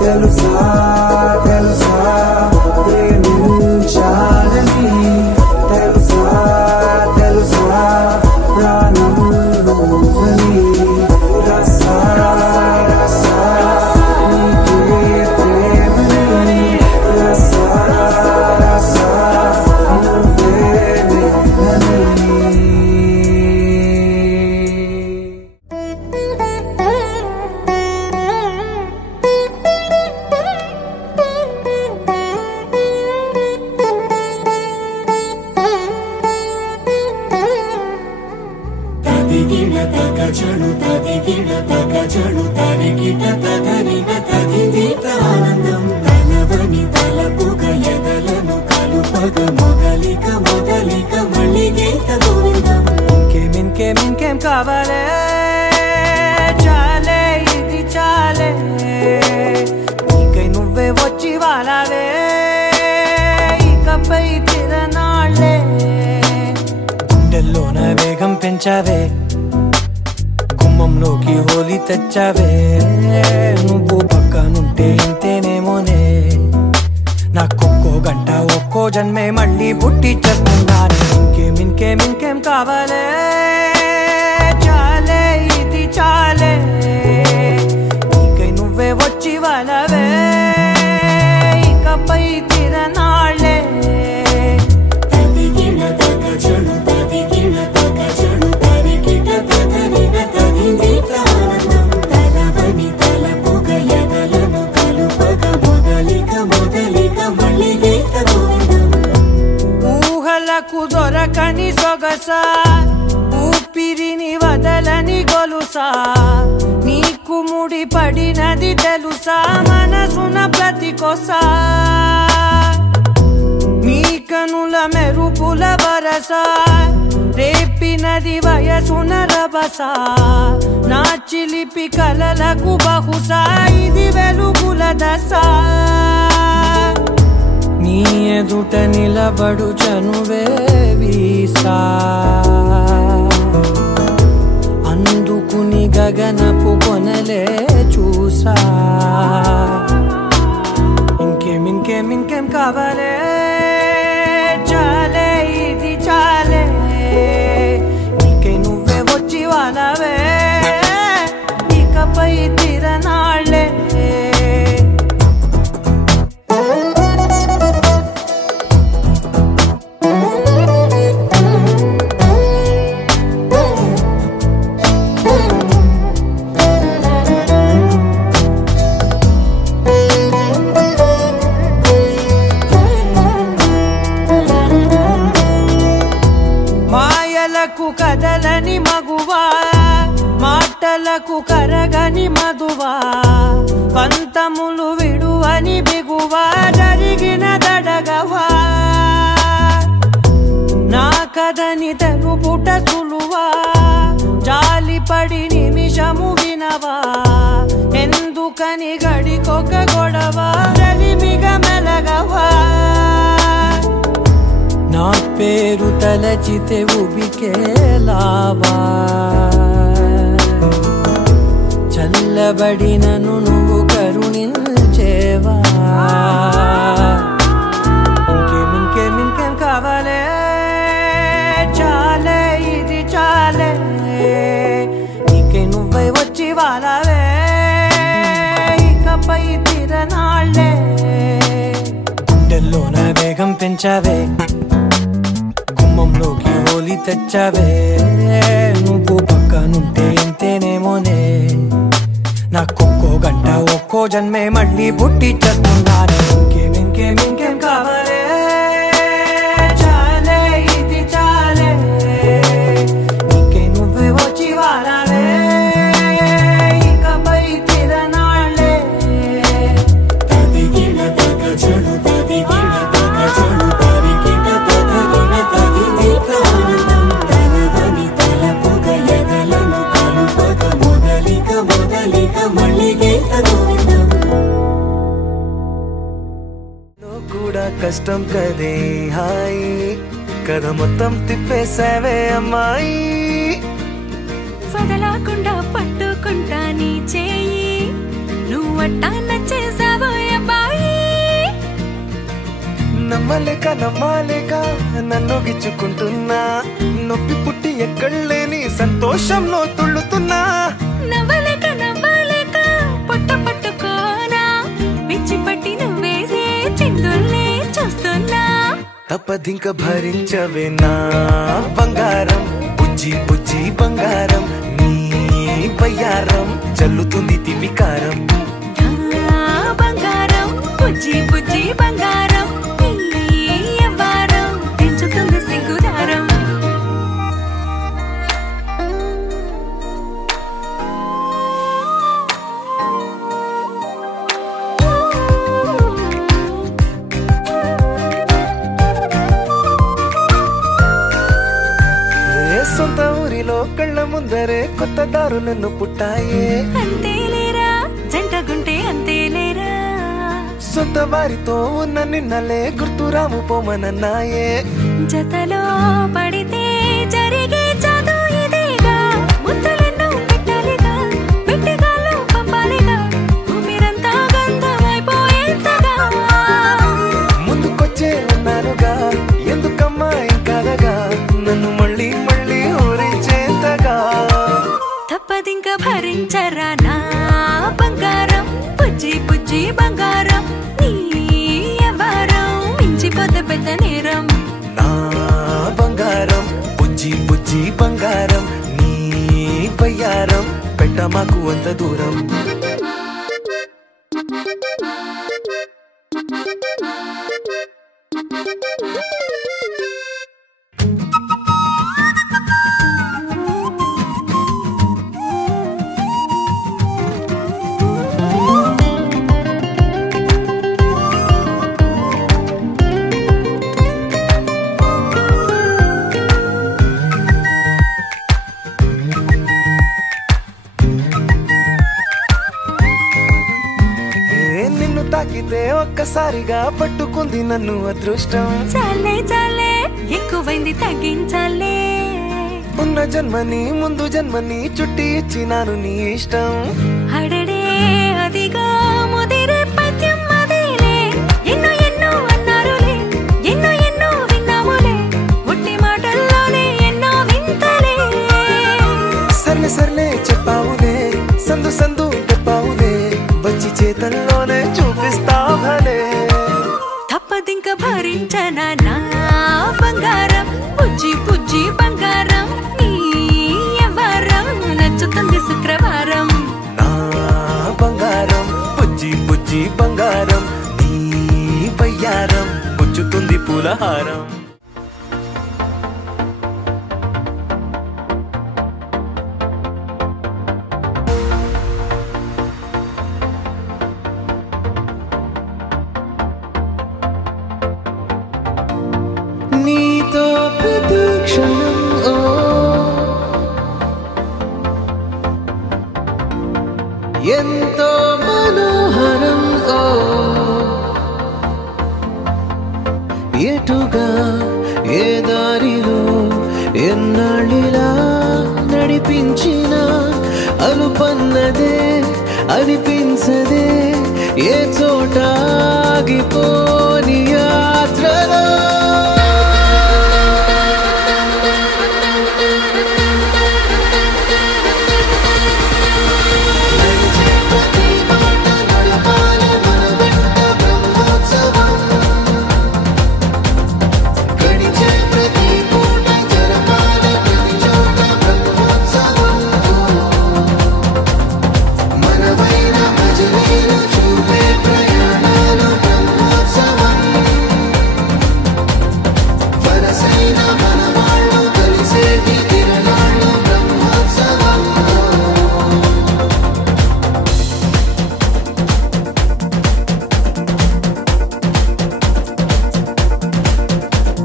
తెలుసా తెలుసా ప్రేమించాలని తెలుసా తెలుసా ప్రాణం నువ్వని రసా రసా నీకే ప్రేమని రసా రసా నువ్వే నేనని తదిగిడ తగజడు తదిగిడ తగజడు తరిగిట తదరిన తదిదీత ఆనందం తలవని తలపుగ ఎదలను కలుపగ మొదలిక మొదలిక మళ్ళీ గీత గోవిందం ఇంకేం కావాలే చాలే ఇది చాలే నీకై నువ్వే వచ్చి వాలావే ఇకపై తిరనాళ్ళే గుండెల్లోన వేగం పెంచావే గుమ్మంలోకి హోలీ తెచ్చావే నువ్వు పక్కనుంటే ఇంతేనేమోనే నాకొక్కో గంట ఒక్కో జన్మే మళ్ళీ పుట్టి చేస్తున్నానే ఇంకేం కావాలే చాలే ఇది చాలే నీకై నువ్వే వచ్చి వాలవే ఇకపై తిరనాళ్ళే తదిగిడ తగజడు తదిగిడ తగజడు తరిగిట తదరిన తదిదీత ఆనందం తలవని తలపుగ ఎదలను కలుపగ మొదలిక మొదలిక మళ్ళీ గీత గోవిందం ఊహలకు దొరకని సొగసా ఊపిరిని వదలని గొలుసా నీకు ముడి పడినది తెలుసా మనసున ప్రతి కొసా నీ కనుల మెరుపుల వరస రేపినది వయసున రభస నా చిలిపి కలలకు బహుశా ఇది వెలుగుల దశ నీ ఎదుట నిలబడు చనువే వీసా అందుకుని గగనపు కొనలే చూసా ఇంకేం కావాలే కాదని తెలుపుట సులువా జాలిపడి నిమిషము వినవా ఎందుకని గడికొక గొడవ రవిమిగ మెలగవా నా పేరు తలచితే ఉబికేలావా చల్లబడినను నువ్వు కరుణించేవా ఇంకేం కావాలే చాలే ఇది చాలే నీకే నువ్వై వచ్చి వాళ్ళవే ఇకపై తిరనాళ్ళే గుండెల్లోన వేగం పెంచావే గుమ్మంలోకి హోలీ తెచ్చావే నువ్వు పక్కనుంటే ఇంతేనేమోనే నాకొక్కో గంట ఒక్కో జన్మే మళ్ళీ పుట్టి చేస్తున్నాను ఇంకేం కావాలే చాలే ఇది చాలే నీకే నువ్వే వచ్చి వాళ్ళవే ఇకపై తిరనాళ్ళే తదిగిన తగ చెడు తదిగిన తగ చెడు తరిగిన తగగిన తగిని ప్రాణం తలవని తలపుగ ఎదలను కలుపగ మొదలిక మళ్ళీ కూడా కష్టం కదే హాయి కథ మొత్తం తిప్పేసావే అమ్మాయి వదలకుండా పట్టుకుంటా నీ చేయి నువ్వట్టా నచ్చేసావో అబ్బాయి నమ్మలేక నన్ను గిచ్చుకుంటున్నా నొప్పి పుట్టి ఎక్కడలేని సంతోషంలో తుళ్ళుతున్నా నవ్వలేక పొట్ట పట్టుకోనా పిచ్చి పట్టి నువ్వేసే చిందుల్నే చూస్తున్నా తప్పదింక భరించవే నా బంగారం బుజ్జి బంగారం నీ వయ్యారం చల్లుతుంది తివికారం బంగారం బుజ్జి బంగారం ఎవ్వారం పెంచుతుంది సిగ్గుదారం సొంత ఊరిలో కళ్ళ ముందరే కొత్త దారులను పుట్టాయే అంతేలేరా జంటగుంటే అంతేలేరా సొంత వారితో ఉన్న నిన్నలే గుర్తురాము పోమనన్నాయే జతలో పడితే జరిగే జాదు ఇదేగా ముద్దలెన్నో పెట్టాలిగా పెట్టిగాల్లో పంపాలిగా ఊపిరంతా గంధమైపోయేంతగా ముందుకొచ్చే ఉన్నానుగా ఎందుకమ్మా ఇంకాదగా నన్ను మళ్ళీ ఊరించేంతగా తప్పదింక భరించరా నా బంగారం బుజ్జి బంగారం నీ ఎవరం మించిపోతే పెద్ద నేరం నా బంగారం బుజ్జి బంగారం నీ వయ్యారం పెట్ట మాకు అంత దూరం తాకితే ఒక్కసారిగా పట్టుకుంది నన్ను అదృష్టం చాలే ఎక్కువైంది తగ్గించాలే ఉన్న జన్మని ముందు జన్మని చుట్టి ఇచ్చినాను నీ ఇష్టం అడడే అదిగా ముదిరే పద్యం అదేలే ఎన్నో అన్నారులే ఎన్నో విన్నాములే ఒట్టి మాటల్లోనే ఎన్నో వింతలే సర్లే చెప్పావులే సందు చెప్పావులే వచ్చి చేతల్లోనే చూపిస్తావలే తప్పదింక భరించనా నా బంగారం బుజ్జి బంగారం నీ ఎవరం నచ్చుతుంది శుక్రవారం నా బంగారం బుజ్జి బంగారం నీ వయ్యారం పుచ్చుతుంది పూలహారం నీతో ప్రతీక్ష క్షణం ఓ ఎంతో మనోహరం ఓ ఎటుగా ఏ దారిలో ఎన్నాళ్ళిలా నడిపించిన అలుపన్నదే అనిపించదే ఏ చోట ఆగిపోని యాత్రలో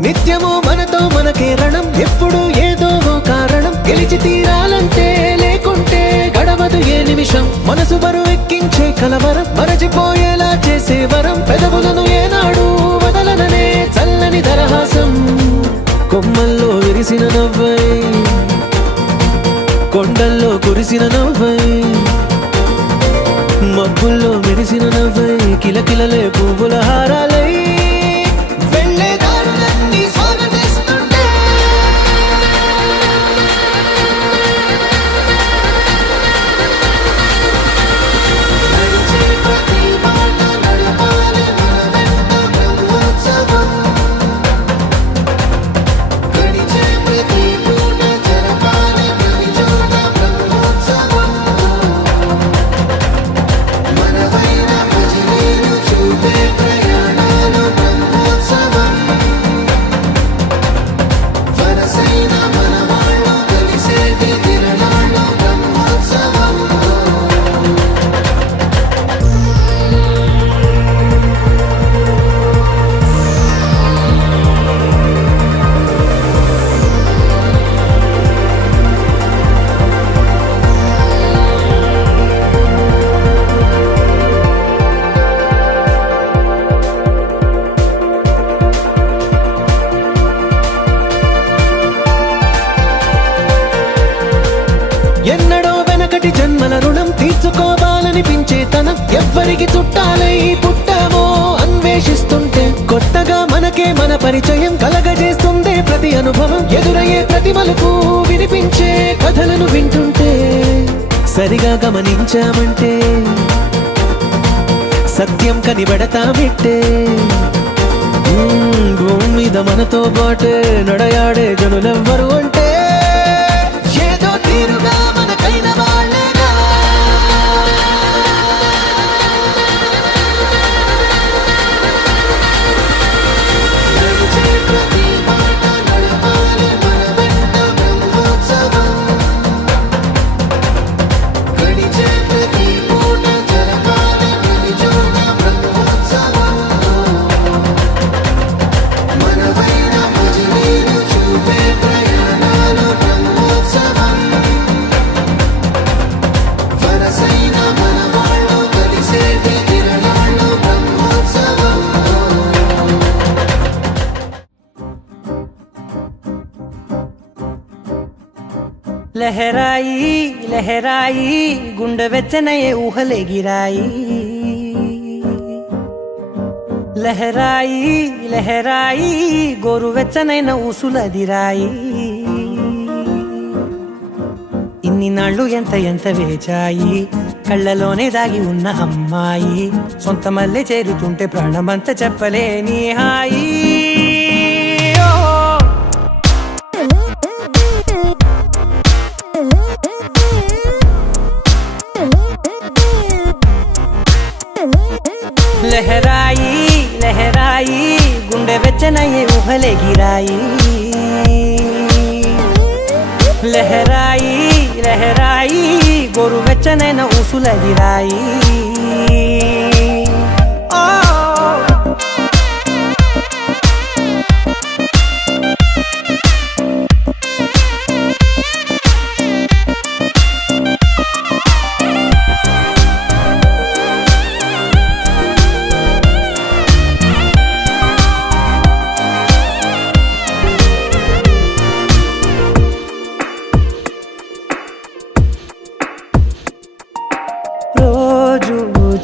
నిత్యము మనతో మనకే రణం ఎప్పుడు ఏదో కారణం గెలిచి తీరాలంటే లేకుంటే గడవదు ఏ నిమిషం మనసు బరువు ఎక్కించే కలవరం మరచిపోయేలా చేసే వరం పెదవులను ఏనాడు వదలననే చల్లని దరహాసం కొమ్మల్లో విరిసిన నవ్వై కొండల్లో కురిసిన నవ్వై మబ్బుల్లో మెరిసిన నవ్వై కిలకిలలే పువ్వుల హారాలై ఎన్నడో వెనకటి జన్మల రుణం తీర్చుకోవాలనిపించే తనం ఎవ్వరికి చుట్టాలై పుట్టామో అన్వేషిస్తుంటే కొత్తగా మనకే మన పరిచయం కలగజేస్తుందే ప్రతి అనుభవం ఎదురయ్యే ప్రతి మలుపు వినిపించే కథలను వింటుంటే సరిగా గమనించామంటే సత్యం కనిపెడతామిట్టే భూమి మీద మనతో పాటే నడయాడే జనులెవ్వరు అంటే ఏదో తీరుగా మనకైన వాళ్ళేనా లహరాయి లహరాయి గుండె వెచ్చనయే ఊహలే గిరాయి లహరాయి లహరాయి గోరు వెచ్చనైన ఊసులదిరాయి ఇన్ని నాళ్ళు ఎంత ఎంత వేచాయి కళ్ళలోనే దాగి ఉన్న అమ్మాయి సొంత మల్లె చేరుతుంటే ప్రాణమంత చెప్పలేని హాయి లహరాయి లహరాయి గుండె వెచ్చనయ్యే ఊహలే గిరాయి లహరాయి లహరాయి గోరు వెచ్చనైన ఊసులదిరాయి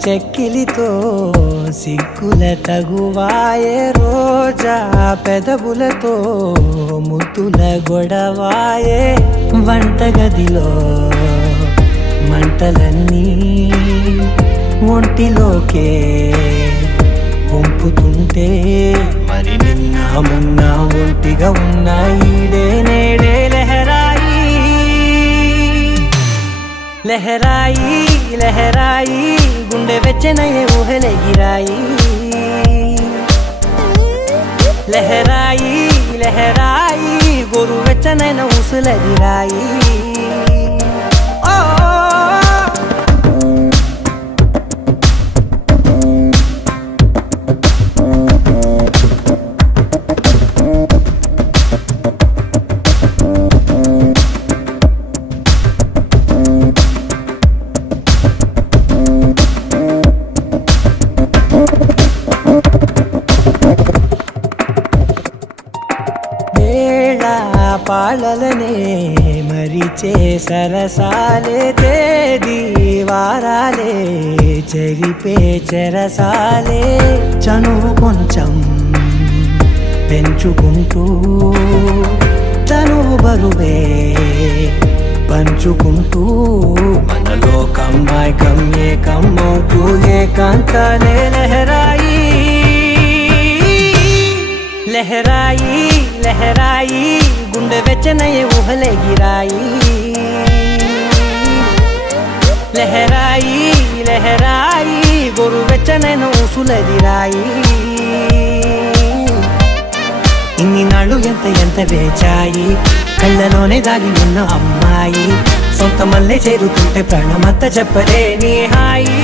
చెక్కిలితో సిగ్గుల తగువాయే రోజా పెదవులతో ముద్దుల గొడవాయే వంటగదిలో మంటలన్నీ ఒంటిలోకే వంపుతుంటే మరి నిన్న మొన్న ఒంటిగా ఉన్నాయి నేడే లహరాయి లహరాయి లహరాయి గుండె వెచ్చనయే ఊహలెగిరాయి లహరాయి లహరాయి గోరు వెచ్చనైన ఊసులెగిరాయి పాలలనే మరిచే సరసాలే తేదీ వారాలే చెరిపే చెరసాలే చనువు కొంచెం పెంచుకుంటూ తనువు బరువే పంచుకుంటూ మనలో కమ్మాయికం ఏకమ్మవుతూ ఏకాంతాలే లహరాయి లహరాయి లహరాయి గుండె వెచ్చనయే ఊహలెగిరాయి లహరాయి లహరాయి గోరు వెచ్చనైన ఊసులెగిరాయి ఇన్ని నాళ్ళు ఎంత వేచాయి కళ్ళలోనే దాగి ఉన్న అమ్మాయి సొంత మల్లె చేరుతుంటే ప్రాణమంతా చెప్పలేని హాయి